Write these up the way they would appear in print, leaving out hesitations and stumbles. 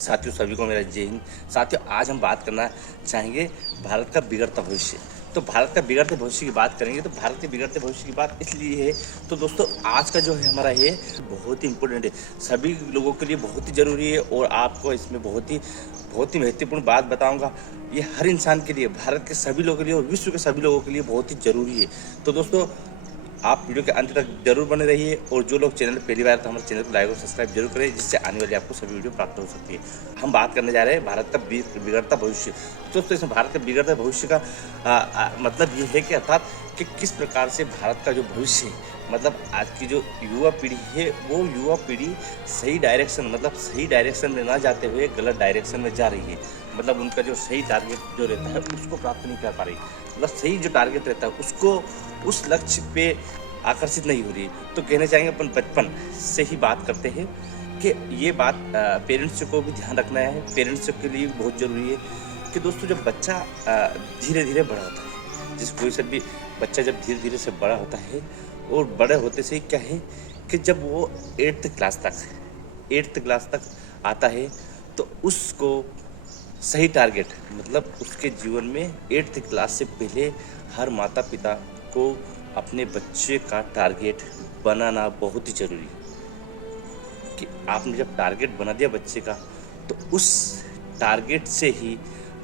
साथियों सभी को मेरा जय हिंद। साथियों आज हम बात करना चाहेंगे भारत का बिगड़ता भविष्य। तो भारत का बिगड़ते भविष्य की बात करेंगे तो भारत के बिगड़ते भविष्य की बात इसलिए है। तो दोस्तों आज का जो है हमारा ये बहुत ही इम्पोर्टेंट है, सभी लोगों के लिए बहुत ही ज़रूरी है और आपको इसमें बहुत ही महत्वपूर्ण बात बताऊंगा। ये हर इंसान के लिए, भारत के सभी लोगों के लिए और विश्व के सभी लोगों के लिए बहुत ही ज़रूरी है। तो दोस्तों आप वीडियो के अंत तक जरूर बने रहिए और जो लोग चैनल पहली बार तो हमारे चैनल को लाइक और सब्सक्राइब जरूर करें, जिससे आने वाली आपको सभी वीडियो प्राप्त हो सकती है। हम बात करने जा रहे हैं भारत का बिगड़ता भविष्य। तो दोस्तों इसमें भारत का बिगड़ता भविष्य का मतलब ये है कि अर्थात कि किस प्रकार से भारत का जो भविष्य है, मतलब आज की जो युवा पीढ़ी है वो युवा पीढ़ी सही डायरेक्शन में ना जाते हुए गलत डायरेक्शन में जा रही है। मतलब उनका जो सही टारगेट जो रहता है उसको प्राप्त नहीं कर पा रही, मतलब सही जो टारगेट रहता है उसको उस लक्ष्य पे आकर्षित नहीं हो रही। तो कहना चाहेंगे अपन बचपन से ही बात करते हैं कि ये बात पेरेंट्स को भी ध्यान रखना है। पेरेंट्स के लिए बहुत ज़रूरी है कि दोस्तों जब बच्चा धीरे धीरे बड़ा होता है, जिस कोई सा भी बच्चा जब धीरे धीरे से बड़ा होता है और बड़े होते से क्या है कि जब वो 8th क्लास तक आता है तो उसको सही टारगेट, मतलब उसके जीवन में 8th क्लास से पहले हर माता पिता को अपने बच्चे का टारगेट बनाना बहुत ही ज़रूरी है। कि आपने जब टारगेट बना दिया बच्चे का तो उस टारगेट से ही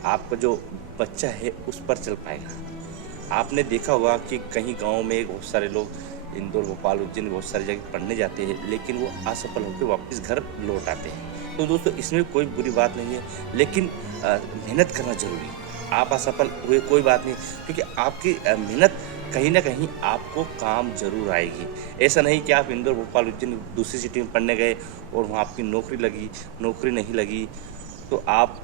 आपका जो बच्चा है उस पर चल पाएगा। आपने देखा होगा कि कहीं गांव में बहुत सारे लोग इंदौर, भोपाल, उज्जैन बहुत सारी जगह पढ़ने जाते हैं, लेकिन वो असफल होकर वापस घर लौट आते हैं। तो दोस्तों इसमें कोई बुरी बात नहीं है, लेकिन मेहनत करना जरूरी है। आप असफल हुए कोई बात नहीं, क्योंकि आपकी मेहनत कहीं ना कहीं आपको काम जरूर आएगी। ऐसा नहीं कि आप इंदौर, भोपाल, उज्जैन दूसरी सिटी में पढ़ने गए और वहाँ आपकी नौकरी नहीं लगी तो आप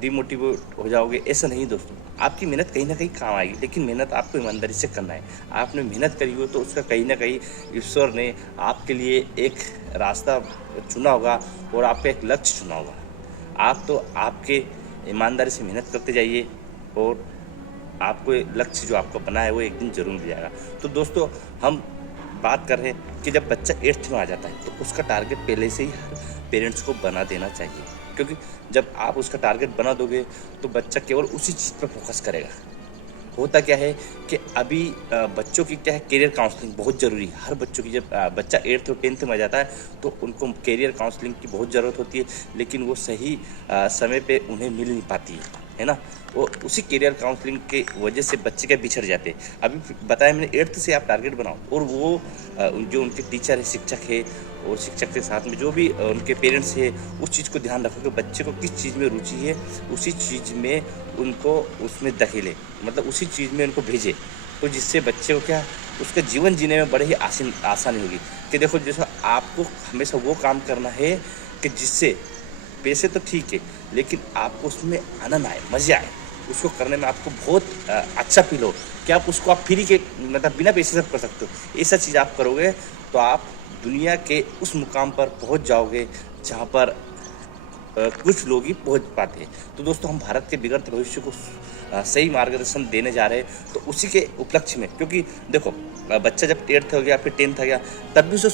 डिमोटिवेट हो जाओगे। ऐसा नहीं दोस्तों, आपकी मेहनत कहीं ना कहीं काम आएगी, लेकिन मेहनत आपको ईमानदारी से करना है। आपने मेहनत करी हो तो उसका कहीं ना कहीं ईश्वर ने आपके लिए एक रास्ता चुना होगा और आपका एक लक्ष्य चुना होगा। आप तो आपके ईमानदारी से मेहनत करते जाइए और आपको लक्ष्य जो आपका बना है वो एक दिन जरूर मिल जाएगा। तो दोस्तों हम बात कर रहे हैं कि जब बच्चा 8th में आ जाता है तो उसका टारगेट पहले से ही पेरेंट्स को बना देना चाहिए, क्योंकि जब आप उसका टारगेट बना दोगे तो बच्चा केवल उसी चीज़ पर फोकस करेगा। होता क्या है कि अभी बच्चों की क्या है, करियर काउंसलिंग बहुत ज़रूरी है। हर बच्चों की जब बच्चा 8th और 10th में आ जाता है तो उनको करियर काउंसलिंग की बहुत ज़रूरत होती है, लेकिन वो सही समय पे उन्हें मिल नहीं पाती है ना। वो उसी करियर काउंसलिंग के वजह से बच्चे के बिछड़ जाते हैं। अभी बताया मैंने 8th से आप टारगेट बनाओ और वो जो उनके टीचर है, शिक्षक है, और शिक्षक के साथ में जो भी उनके पेरेंट्स है, उस चीज़ को ध्यान रखो कि बच्चे को किस चीज़ में रुचि है, उसी चीज़ में उनको उसमें धकेले, मतलब उसी चीज़ में उनको भेजे। तो जिससे बच्चे को क्या, उसका जीवन जीने में बड़े ही आसानी होगी। कि देखो जैसा आपको हमेशा वो काम करना है कि जिससे पैसे तो ठीक है, लेकिन आपको उसमें आनंद आए, मज़े आए, उसको करने में आपको बहुत अच्छा फील हो कि आप उसको आप फ्री के मतलब बिना पैसे से कर सकते हो। ऐसा चीज़ आप करोगे तो आप दुनिया के उस मुकाम पर पहुंच जाओगे जहां पर कुछ लोग ही पहुंच पाते हैं। तो दोस्तों हम भारत के बिगड़ते भविष्य को सही मार्गदर्शन देने जा रहे हैं, तो उसी के उपलक्ष्य में, क्योंकि देखो बच्चा जब 8th हो गया फिर 10th आ गया तब भी उसे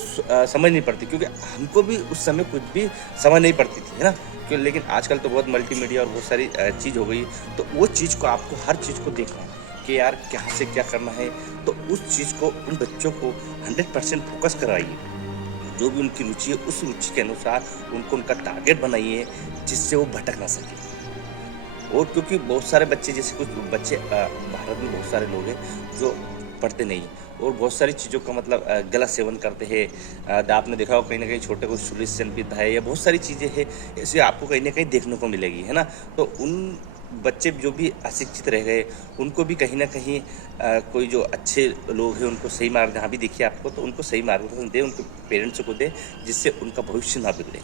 समझ नहीं पड़ती, क्योंकि हमको भी उस समय कुछ भी समझ नहीं पड़ती थी, है ना। क्यों, लेकिन आजकल तो बहुत मल्टीमीडिया और बहुत सारी चीज़ हो गई, तो वो चीज़ को आपको हर चीज़ को देखना है कि यार कहाँ से क्या करना है। तो उस चीज़ को उन बच्चों को 100% फोकस कराइए, जो भी उनकी रुचि है उस रुचि के अनुसार उनको उनका टारगेट बनाइए, जिससे वो भटक ना सके। और क्योंकि बहुत सारे बच्चे, जैसे कुछ बच्चे भारत में बहुत सारे लोग हैं जो पढ़ते नहीं और बहुत सारी चीज़ों का मतलब गलत सेवन करते हैं। आपने देखा हो कहीं ना कहीं छोटे को सोल्यूशन पीता है, या बहुत सारी चीज़ें हैं ऐसे आपको कहीं ना कहीं देखने को मिलेगी, है ना। तो उन बच्चे जो भी अशिक्षित रह गए उनको भी कहीं ना कहीं कोई जो अच्छे लोग हैं उनको सही मार्ग, जहाँ भी देखिए आपको तो उनको सही मार्गदर्शन दे, उनके पेरेंट्स को दे, जिससे उनका भविष्य ना बिगड़े।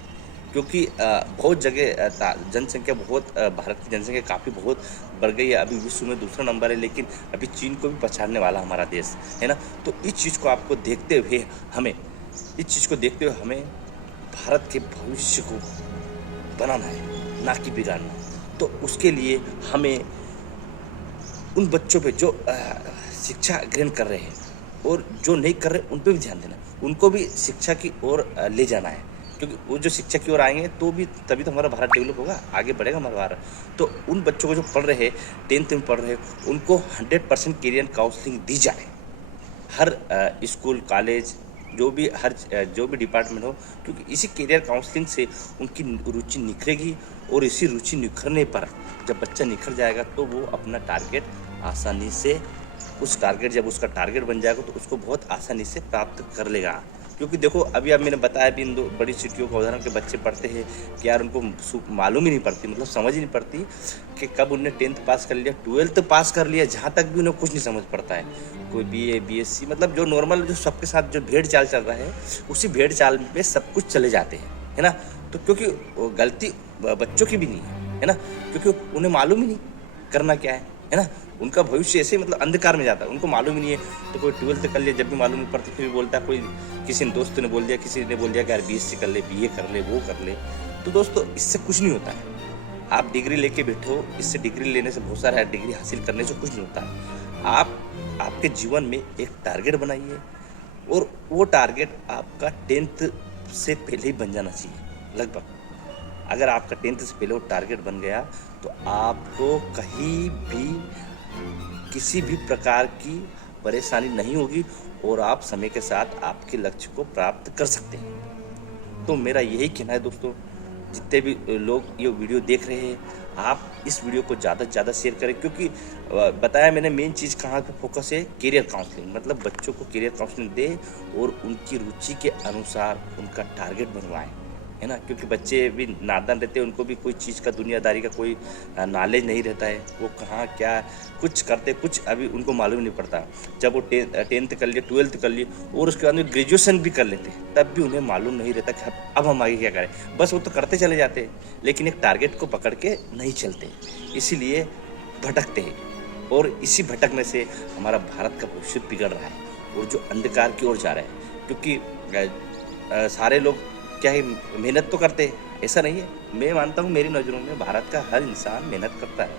क्योंकि बहुत जगह जनसंख्या भारत की जनसंख्या काफ़ी बहुत बढ़ गई है। अभी विश्व में दूसरा नंबर है, लेकिन अभी चीन को भी पछाड़ने वाला हमारा देश है ना। तो इस चीज़ को आपको देखते हुए हमें भारत के भविष्य को बनाना है, ना कि बिगाड़ना। तो उसके लिए हमें उन बच्चों पे जो शिक्षा ग्रहण कर रहे हैं और जो नहीं कर रहे उन पे भी ध्यान देना, उनको भी शिक्षा की ओर ले जाना है। क्योंकि वो जो शिक्षा की ओर आएंगे तो भी तभी तो हमारा भारत डेवलप होगा, आगे बढ़ेगा हमारा भारत। तो उन बच्चों को जो पढ़ रहे हैं, 10th में पढ़ रहे हैं, उनको 100% करियर काउंसलिंग दी जाए। हर स्कूल कॉलेज जो भी डिपार्टमेंट हो, क्योंकि इसी करियर काउंसलिंग से उनकी रुचि निखरेगी। और इसी रुचि निखरने पर जब बच्चा निखर जाएगा तो वो अपना टारगेट आसानी से उस टारगेट जब उसका टारगेट बन जाएगा तो उसको बहुत आसानी से प्राप्त कर लेगा। क्योंकि देखो अभी अब मैंने बताया भी इन दो बड़ी सिटियों का उदाहरण के बच्चे पढ़ते हैं कि यार उनको मालूम ही नहीं पड़ती, मतलब समझ ही नहीं पड़ती कि कब उन्हें 10th पास कर लिया, 12th पास कर लिया, जहाँ तक भी उन्हें कुछ नहीं समझ पड़ता है। कोई BA BSc, मतलब जो नॉर्मल जो सबके साथ जो भेड़ चाल चल रहा है उसी भेड़ चाल पे सब कुछ चले जाते हैं, है ना। तो क्योंकि गलती बच्चों की भी नहीं है ना, क्योंकि उन्हें मालूम ही नहीं करना क्या है ना। उनका भविष्य ऐसे मतलब अंधकार में जाता है, उनको मालूम ही नहीं है। तो कोई 12th कर लिया, जब भी मालूम नहीं पड़ती फिर भी बोलता है, कोई किसी ने दोस्त ने बोल दिया, किसी ने बोल दिया कि यार BSc कर ले, BA कर ले, वो कर ले। तो दोस्तों इससे कुछ नहीं होता है। आप डिग्री लेके बैठो, इससे डिग्री लेने से बहुत सारा है, डिग्री हासिल करने से कुछ नहीं होता है। आप आपके जीवन में एक टारगेट बनाइए और वो टारगेट आपका 10th से पहले ही बन जाना चाहिए लगभग। अगर आपका 10th से पहले वो टारगेट बन गया तो आपको कहीं भी किसी भी प्रकार की परेशानी नहीं होगी और आप समय के साथ आपके लक्ष्य को प्राप्त कर सकते हैं। तो मेरा यही कहना है दोस्तों, जितने भी लोग ये वीडियो देख रहे हैं, आप इस वीडियो को ज़्यादा से ज़्यादा शेयर करें। क्योंकि बताया मैंने मेन चीज़ कहाँ पे फोकस है, करियर काउंसलिंग, मतलब बच्चों को करियर काउंसलिंग दे और उनकी रुचि के अनुसार उनका टारगेट बनवाएं, है ना। क्योंकि बच्चे भी नादान रहते हैं, उनको भी कोई चीज़ का दुनियादारी का कोई नॉलेज नहीं रहता है, वो कहाँ क्या कुछ करते, कुछ अभी उनको मालूम नहीं पड़ता। जब वो 10th कर लिए, 12th कर लिए और उसके बाद में ग्रेजुएशन भी कर लेते हैं, तब भी उन्हें मालूम नहीं रहता कि अब हम आगे क्या करें। बस वो तो करते चले जाते हैं, लेकिन एक टारगेट को पकड़ के नहीं चलते, इसीलिए भटकते हैं। और इसी भटकने से हमारा भारत का भविष्य बिगड़ रहा है और जो अंधकार की ओर जा रहा है। क्योंकि सारे लोग क्या है, मेहनत तो करते हैं, ऐसा नहीं है। मैं मानता हूँ, मेरी नज़रों में भारत का हर इंसान मेहनत करता है।